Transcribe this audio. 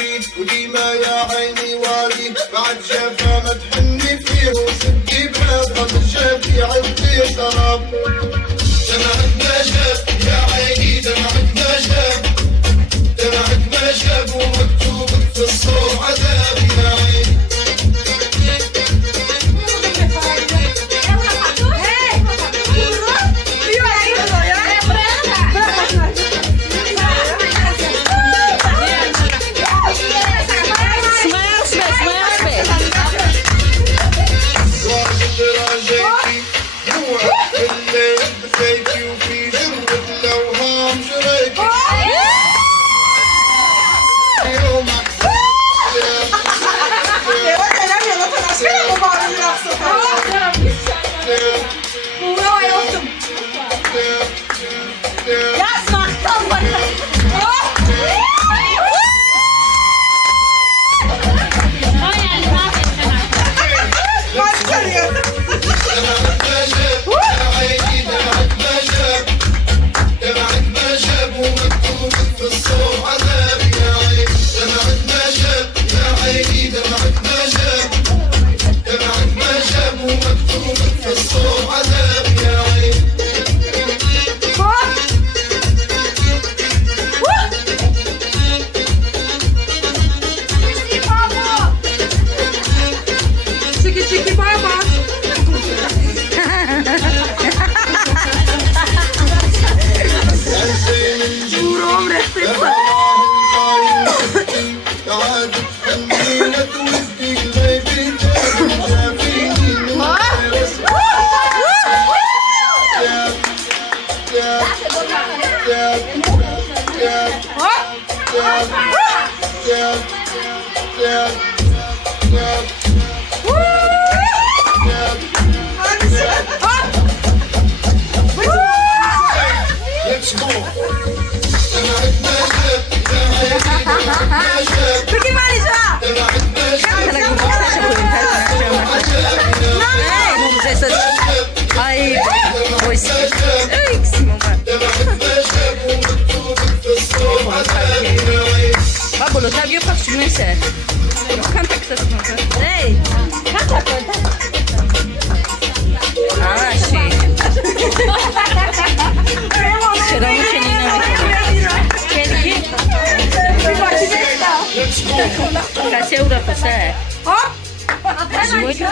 جديد وديما يا عيني والي بعد شافا ما تحني فيه وسدي بهذا الشافي عندي شراب دمعك ما شاف يا عيني دمعك ما شاف دمعك ما شاف ومكتوبك في الصور عذاب يا عيني Babo, lo sabio fascinuje se. Canta que se snuka. Ej! Canta to. A, sì. C'eravamo cenina. Che? Kasih udah selesai. Oh? Semua itu.